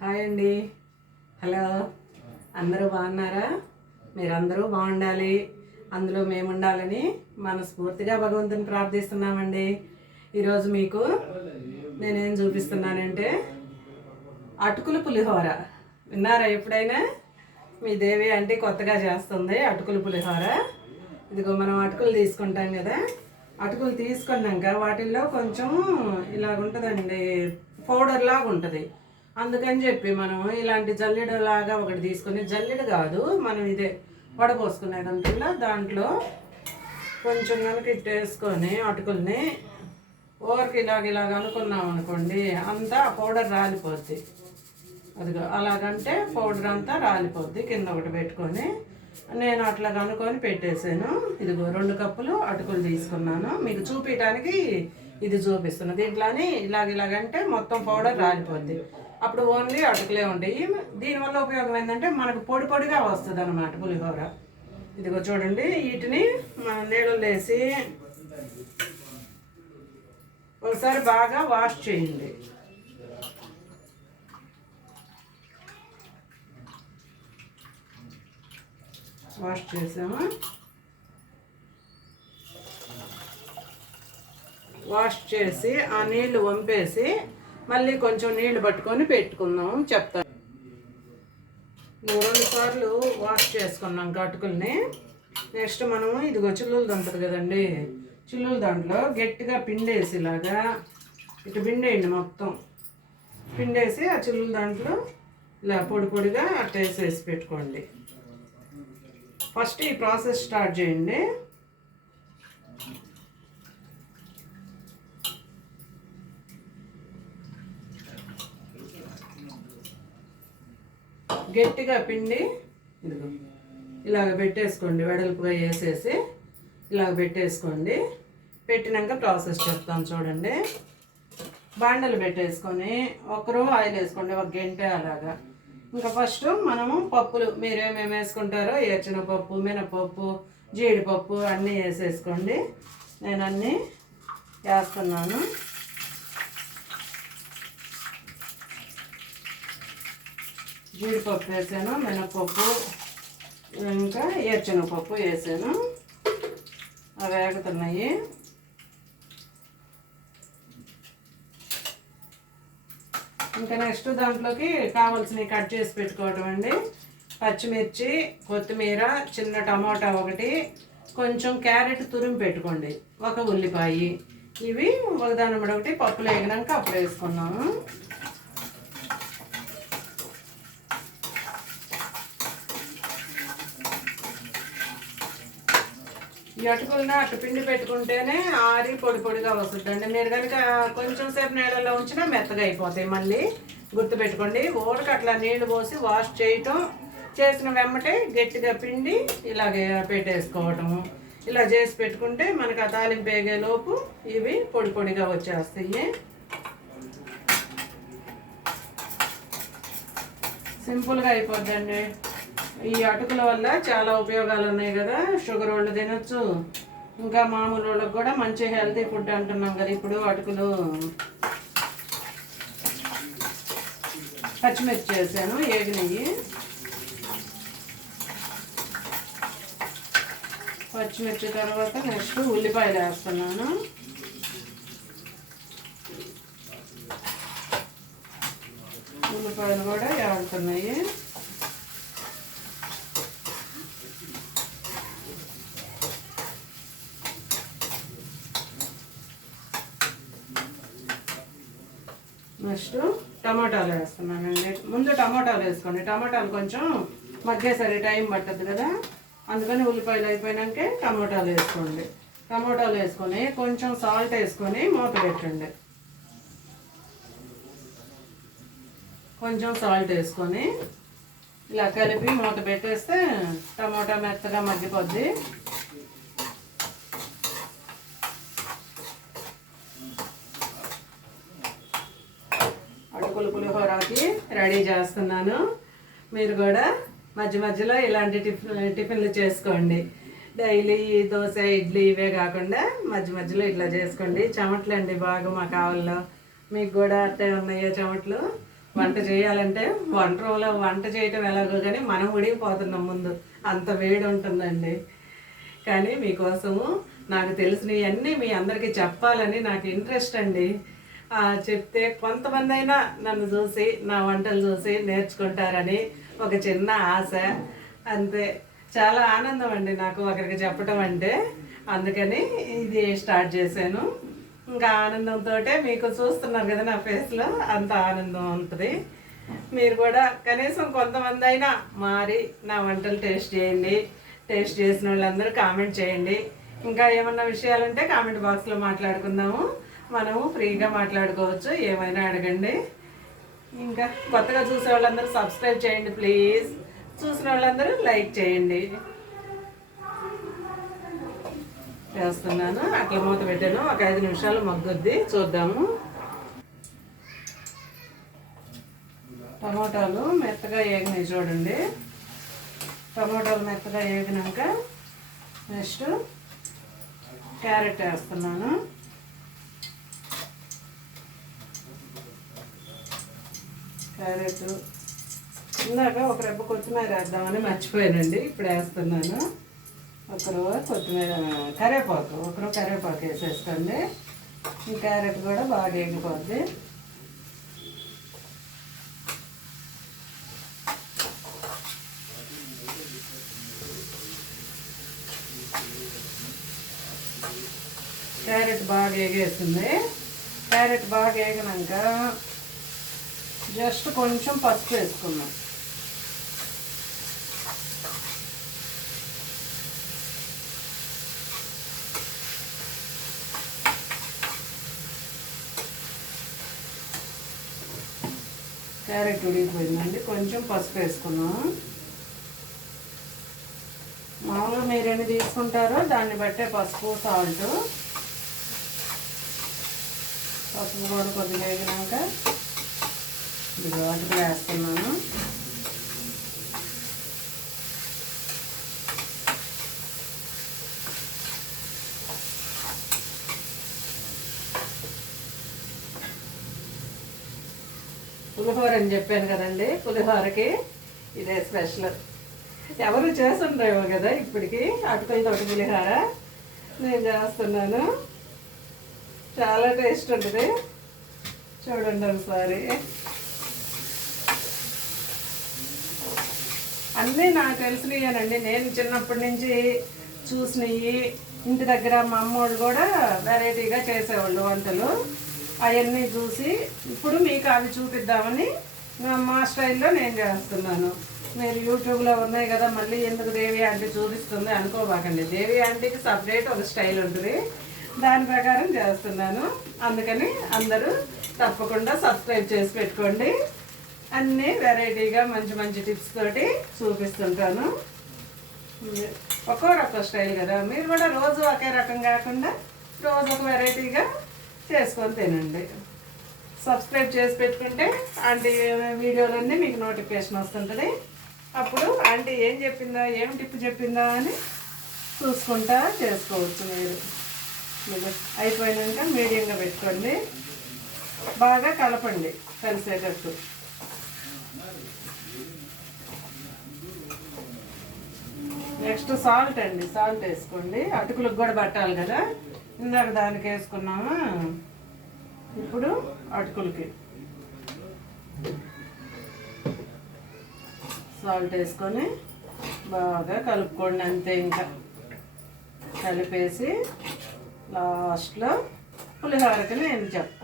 Hi అండి. Hello. అందరూ బాగున్నారా? మీరందరూ బాగుండాలి. అందులో మేము ఉండాలని మనస్ఫూర్తిగా భగవంతుని ప్రార్థిస్తున్నామండి. ఈరోజు మీకు నేనేం చూపిస్తున్నానంటే అటుకులు పులిహోర. విన్నారా ఎప్పుడైనా? మీ దేవి అంటే కొత్తగా చేస్తుంది అటుకులు పులిహోర. ఇదిగో మనం అటుకులు తీసుకుంటాం కదా. అటుకులు తీసుకున్నాక వాటిల్లో కొంచెం ఇలాగుంటుందండి పౌడర్ లాగా ఉంటుంది అందుకని చెప్పి మనం ఇలాంటి జల్లెడ లాగా ఒకటి తీసుకొని జల్లెడ కాదు మనం ఇదే వడపోసుకునేది అంటున్నా దాంట్లో కొంచెం కనుక ఇట్టేసుకొని అటుకుల్ని ఓవర్కి ఇలాగ ఇలాగ అనుకున్నాం అనుకోండి అంతా పౌడర్ రాలిపోద్ది. అదిగో అలాగంటే పౌడర్ అంతా రాలిపోద్ది కింద ఒకటి పెట్టుకొని. నేను అట్లా కనుక్కొని పెట్టేశాను. ఇదిగో రెండు కప్పులు అటుకులు తీసుకున్నాను. మీకు చూపించడానికి ఇది చూపిస్తున్నా. దీంట్లోని ఇలాగ ఇలాగంటే మొత్తం పౌడర్ రాలిపోద్ది. అప్పుడు ఓన్లీ అటుకులే ఉంటాయి దీనివల్ల ఉపయోగం ఏంటంటే మనకు పొడి పొడిగా వస్తుంది అనమాట పులిహోర. ఇదిగో చూడండి వీటిని మన నీళ్ళలో వేసి ఒకసారి బాగా వాష్ చేయండి. వాష్ చేసాము? వాష్ చేసి ఆ నీళ్ళు వంపేసి మళ్ళీ కొంచెం నీళ్ళు పట్టుకొని పెట్టుకుందాం చెప్తాను రెండు సార్లు వాష్ చేసుకున్నాం కటుకుల్ని. నెక్స్ట్ మనం ఇదిగో చిల్లులు ఉంటుంది కదండి చిల్లుల దాంట్లో గట్టిగా పిండేసేలాగా ఇటు పిండేయండి మొత్తం. పిండేసి ఆ చిల్లుల దాంట్లో ఇలా పొడి పొడిగా అట్టేసి వేసి పెట్టుకోండి. ఫస్ట్ ఈ ప్రాసెస్ స్టార్ట్ చేయండి. గట్టిగా పిండి ఇదిగో ఇలాగ పెట్టేసుకోండి వెడల్పుగా వేసేసి ఇలాగ పెట్టేసుకోండి. పెట్టినాక ప్రాసెస్ చెప్తాను చూడండి. బాండలు పెట్టేసుకొని ఒకరు ఆయిల్ వేసుకోండి ఒక గంట అలాగా. ఇంకా ఫస్ట్ మనము పప్పులు మీరేమేమి వేసుకుంటారో ఏర్చిన పప్పు మినపప్పు జీడిపప్పు అన్నీ వేసేసుకోండి. నేను అన్నీ వేస్తున్నాను. జీడిపప్పు వేసాను మినపప్పు ఇంకా ఏర్చెనగపప్పు వేసాను. అవి వేగుతున్నాయి ఇంకా నెక్స్ట్ దాంట్లోకి కావాల్సినవి కట్ చేసి పెట్టుకోవటం అండి. పచ్చిమిర్చి కొత్తిమీర చిన్న టమాటా ఒకటి కొంచెం క్యారెట్ తురిమి పెట్టుకోండి. ఒక ఉల్లిపాయ. ఇవి ఒకదాని ఒకటి పప్పులు వేగినాక అప్పుడు వేసుకున్నాము. ఈ అటు పిండి పెట్టుకుంటేనే ఆరి పొడి పొడిగా వస్తుందండి. మీరు కనుక కొంచెం సేపు నీళ్ళలో ఉంచినా మెత్తగా అయిపోతాయి మళ్ళీ. గుర్తుపెట్టుకోండి ఊరికి అట్లా నీళ్ళు పోసి వాష్ చేయటం చేసిన వెమ్మటే గట్టిగా పిండి ఇలాగే పెట్టేసుకోవటము ఇలా చేసి పెట్టుకుంటే మనకు ఆ తాలింపు వేగే లోపు ఇవి పొడి పొడిగా వచ్చేస్తాయి. సింపుల్గా అయిపోద్దండి. ఈ అటుకుల వల్ల చాలా ఉపయోగాలు ఉన్నాయి కదా. షుగర్ వాళ్ళు తినొచ్చు. ఇంకా మామూలు వాళ్ళకి కూడా మంచి హెల్తీ ఫుడ్ అంటున్నాం కదా ఇప్పుడు అటుకులు. పచ్చిమిర్చి వేసాను ఏగినవి. పచ్చిమిర్చి తర్వాత నెక్స్ట్ ఉల్లిపాయలు వేస్తున్నాను. ఉల్లిపాయలు కూడా ఏడుతున్నాయి. నెక్స్ట్ టమాటాలు వేస్తున్నానండి. ముందు టమాటాలు వేసుకోండి. టమాటాలు కొంచెం మగ్గేసరి టైం పట్టద్దు కదా. అందుకని ఉల్లిపాయలు అయిపోయినాకే టమాటాలు వేసుకోండి. టమాటాలు వేసుకొని కొంచెం సాల్ట్ వేసుకొని మూత పెట్టండి. కొంచెం సాల్ట్ వేసుకొని ఇలా కలిపి మూత పెట్టేస్తే టమాటా మెత్తగా మగ్గిపోద్ది అటుకులు పులిహోరకి రెడీ చేస్తున్నాను. మీరు కూడా మధ్య మధ్యలో ఇలాంటి టిఫిన్ టిఫిన్లు చేసుకోండి. డైలీ దోశ ఇడ్లీ ఇవే కాకుండా మధ్య మధ్యలో ఇట్లా చేసుకోండి. చెమట్లండి బాగా మా కావల్లో. మీకు కూడా అట్టే ఉన్నాయో చెమట్లు? వంట చేయాలంటే వంట రోజులో వంట చేయటం ఎలాగో కానీ మనం ఉడిగిపోతున్నాం ముందు. అంత వేడి ఉంటుందండి కానీ మీకోసము నాకు తెలిసినవన్నీ మీ అందరికీ చెప్పాలని నాకు ఇంట్రెస్ట్ అండి. చెప్తే కొంతమంది అయినా నన్ను చూసి నా వంటలు చూసి నేర్చుకుంటారని ఒక చిన్న ఆశ. అంతే. చాలా ఆనందం అండి నాకు ఒకరికి చెప్పటం అంటే. అందుకని ఇది స్టార్ట్ చేశాను. ఇంకా ఆనందంతో మీకు చూస్తున్నారు కదా నా ఫేస్లో అంత ఆనందం ఉంటుంది. మీరు కూడా కనీసం కొంతమంది అయినా మారి నా వంటలు టేస్ట్ చేయండి. టేస్ట్ చేసిన వాళ్ళందరూ కామెంట్ చేయండి. ఇంకా ఏమన్నా విషయాలుంటే కామెంట్ బాక్స్లో మాట్లాడుకుందాము. మనము ఫ్రీగా మాట్లాడుకోవచ్చు. ఏమైనా అడగండి. ఇంకా కొత్తగా చూసే వాళ్ళందరూ సబ్స్క్రైబ్ చేయండి ప్లీజ్. చూసిన వాళ్ళందరూ లైక్ చేయండి. చేస్తున్నాను. అట్ల మూత పెట్టాను. ఒక ఐదు నిమిషాలు మగ్గుద్ది. చూద్దాము. టమాటాలు మెత్తగా వేగినాయి చూడండి. టమాటాలు మెత్తగా ఏగినాక నెక్స్ట్ క్యారెట్ వేస్తున్నాను. క్యారెట్. ఇందాక ఒక రెబ్బ కొత్తిమీర వేద్దామని మర్చిపోయానండి ఇప్పుడు వేస్తున్నాను. ఒకరు కొత్తిమీర కరివేపాకు ఒకరు కరివేపాకు వేసేసుకోండి. ఈ క్యారెట్ కూడా బాగా ఎండిపోద్ది క్యారెట్ బాగా ఎగేస్తుంది క్యారెట్ బాగా ఎగినాక జస్ట్ కొంచెం పసుపు వేసుకున్నాం క్యారెట్ ఉడికిపోయిందండి. కొంచెం పసుపు వేసుకున్నాం మామూలుగా మీరు ఎన్ని తీసుకుంటారో దాన్ని బట్టే పసుపు సాల్ట్. పసుపు కూడా కొద్దిగా వేగినాక ఇది వాటికి వేస్తున్నాను. పులిహోర అని చెప్పాను కదండి పులిహోరకి ఇదే స్పెషల్. ఎవరు చేస్తుండేవో కదా ఇప్పటికి అటుకలతోటి పులిహోర. నేను చేస్తున్నాను. చాలా టేస్ట్ ఉంటుంది. చూడండి ఒకసారి. అన్నీ నాకు తెలిసినవేనండి నేను చిన్నప్పటి నుంచి చూసినవి ఇంటి దగ్గర మా అమ్మోడు కూడా వెరైటీగా చేసేవాళ్ళు వంటలు. అవన్నీ చూసి ఇప్పుడు మీకు అవి చూపిద్దామని మా స్టైల్లో నేను చేస్తున్నాను. మీరు యూట్యూబ్లో ఉన్నాయి కదా మళ్ళీ ఎందుకు దేవి ఆంటీ చూపిస్తుంది అనుకోబాకండి. దేవి ఆంటీకి సపరేట్ ఒక స్టైల్ ఉంటుంది. దాని ప్రకారం చేస్తున్నాను. అందుకని అందరూ తప్పకుండా సబ్స్క్రైబ్ చేసి పెట్టుకోండి. అన్నీ వెరైటీగా మంచి మంచి టిప్స్ తోటి చూపిస్తుంటాను. ఒక్కో రకం స్టైల్ కదా. మీరు కూడా రోజు ఒకే రకం కాకుండా రోజు ఒక వెరైటీగా చేసుకొని తినండి. సబ్స్క్రైబ్ చేసి పెట్టుకుంటే ఆంటీ వీడియోలన్నీ మీకు నోటిఫికేషన్ వస్తుంటుంది. అప్పుడు ఆంటీ ఏం చెప్పిందా ఏం టిప్ చెప్పిందా అని చూసుకుంటా చేసుకోవచ్చు మీరు. మీరు అయిపోయినాక మీడియంగా పెట్టుకోండి. బాగా కలపండి కలిసేటట్టు. నెక్స్ట్ సాల్ట్ అండి సాల్ట్ వేసుకోండి. అటుకులకు కూడా పట్టాలి కదా. ఇందాక దానికి వేసుకున్నామా? ఇప్పుడు అటుకులకి. సాల్ట్ వేసుకొని బాగా కలుపుకోండి అంతే ఇంకా. కలిపేసి లాస్ట్లో పులిహోరకి నేను చెప్తాను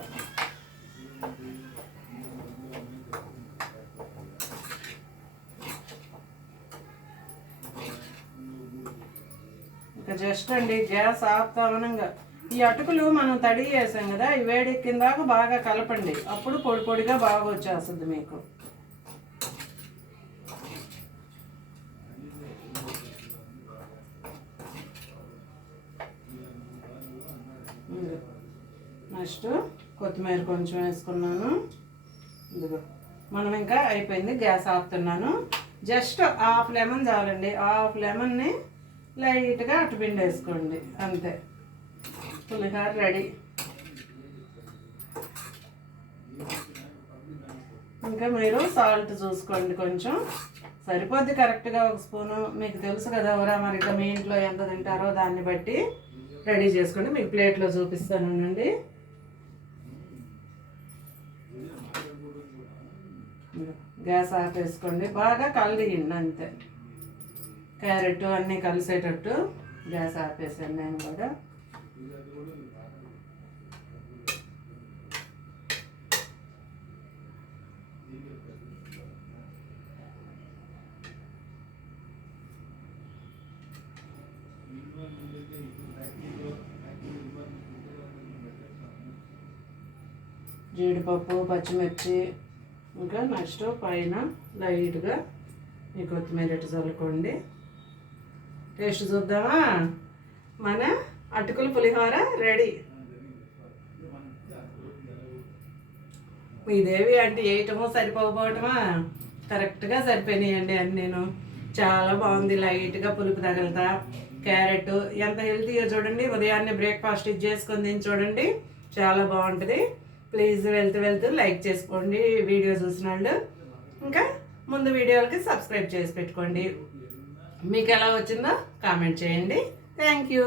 జస్ట్ అండి గ్యాస్ ఆపుతామనంగా ఈ అటుకులు మనం తడి చేసాం కదా ఈ వేడెక్కిన దాకా బాగా కలపండి. అప్పుడు పొడి పొడిగా బాగా వచ్చేస్తుంది మీకు. నెక్స్ట్ కొత్తిమీర కొంచెం వేసుకున్నాను. ఇదిగో మనం ఇంకా అయిపోయింది గ్యాస్ ఆపుతున్నాను. జస్ట్ హాఫ్ లెమన్ చాలండి. హాఫ్ లెమన్ని లైట్గా అటు పిండి వేసుకోండి అంతే. పులిహోర రెడీ. ఇంకా మీరు సాల్ట్ చూసుకోండి కొంచెం. సరిపోద్ది కరెక్ట్గా ఒక స్పూను. మీకు తెలుసు కదా ఎవరా మరి ఇక మీ ఇంట్లో ఎంత తింటారో దాన్ని బట్టి రెడీ చేసుకోండి. మీకు ప్లేట్లో చూపిస్తానండి గ్యాస్ ఆఫ్ వేసుకోండి బాగా కలిగిండి అంతే. క్యారెట్ అన్నీ కలిసేటట్టు గ్యాస్ ఆపేసాను నేను కూడా. జీడిపప్పు పచ్చిమిర్చి ఇంకా నెక్స్ట్ పైన లైట్గా ఈ కొత్తిమీర చల్లుకోండి. టేస్ట్ చూద్దామా? మన అటుకుల పులిహోర రెడీ. మీదేవి అంటే వేయటమో సరిపోకపోవటమా? కరెక్ట్గా సరిపోయినాయండి అని నేను. చాలా బాగుంది లైట్గా పులుపు తగలతా. క్యారెట్ ఎంత హెల్తీగా చూడండి. ఉదయాన్నే బ్రేక్ఫాస్ట్ ఇది చేసుకొని తిని చూడండి. చాలా బాగుంటుంది. ప్లీజ్ వెళ్తూ వెళ్తూ లైక్ చేసుకోండి వీడియో చూసిన వాళ్ళు. ఇంకా ముందు వీడియోలకి సబ్స్క్రైబ్ చేసి పెట్టుకోండి. మీకు ఎలా వచ్చిందో కామెంట్ చేయండి. Thank you